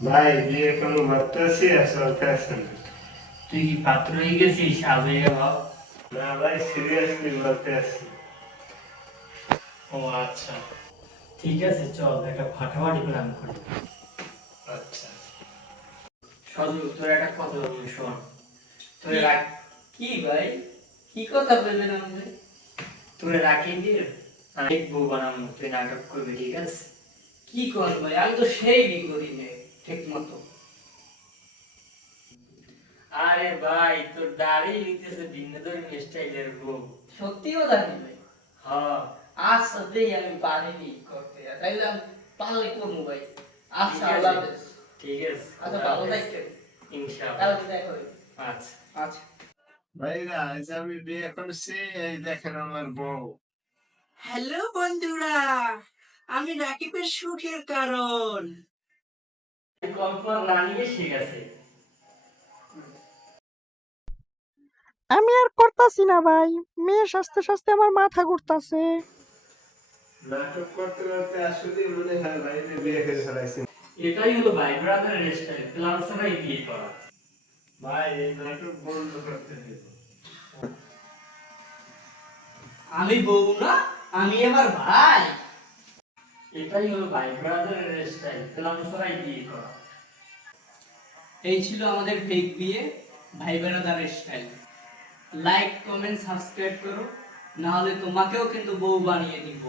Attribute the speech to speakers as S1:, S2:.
S1: ভাই বিয়ে কোনো ভাবতেছি আর
S2: তুই কি পাত্র হয়ে গেছিস আবে
S1: না ভাই সিরিয়াসলি বলতে আসছি
S2: ও আচ্ছা ঠিক আছে চল একটা ফাটাফাটি প্ল্যান করি
S1: আচ্ছা
S2: সজু তোর একটা কথা বলবি শোন
S3: কি?
S2: রাখ
S3: কি ভাই কি কথা বলবেন আপনি
S2: তোর রাখি দিয়ে আমি বউ বানাবো তুই নাটক করবি ঠিক আছে
S3: কি কর ভাই আমি তো সেই করি নে ঠিক মতো।
S2: আরে ভাই তোর দাড়ি নিতেছে ভিন্ন ধরনের স্টাইলের বউ
S3: সত্যিও জানি ভাই।
S2: হ্যাঁ
S3: আজ সাথেই আমি পারিনি করতে তাইলে আমি পারলে করব ভাই। আচ্ছা
S2: ঠিক আছে।
S3: আল্লাহ হাফেজ।
S2: ঠিক আছে
S3: আচ্ছা ভালো থাকবেন।
S2: ইনশাআল্লাহ।
S3: দেখা
S2: আচ্ছা।
S3: আচ্ছা।
S1: ভাইরা আজ আমি বিয়ে করছি এই দেখেন আমার বউ।
S4: হ্যালো বন্ধুরা আমি রাকিবের সুখের কারণ।
S2: কল্পনা রানিয়ে শিখেছে
S5: আমি আর করতাছি না ভাই। মেয়ে সাজতে সাজতে আমার মাথা ঘুরতাছে।
S1: নাটক করতে করতে আসলে মনে হয় বিয়ে করে ফেলাইছি।
S2: এটাই হলো ভাই ব্রাদারের স্টাইল প্ল্যান ছাড়াই বিয়ে করা।
S1: ভাই এই নাটক বন্ধ করতে হবে
S3: আমি বউ না আমি এবার ভাই।
S2: এটাই হলো ভাই ব্রাদারের স্টাইল প্ল্যান সবাই বিয়ে করা
S3: এই ছিল আমাদের ফেক বিয়ে, ভাই বেড়াদারের স্টাইল লাইক কমেন্ট সাবস্ক্রাইব করো। না হলে তোমাকেও কিন্তু বউ বানিয়ে দিব।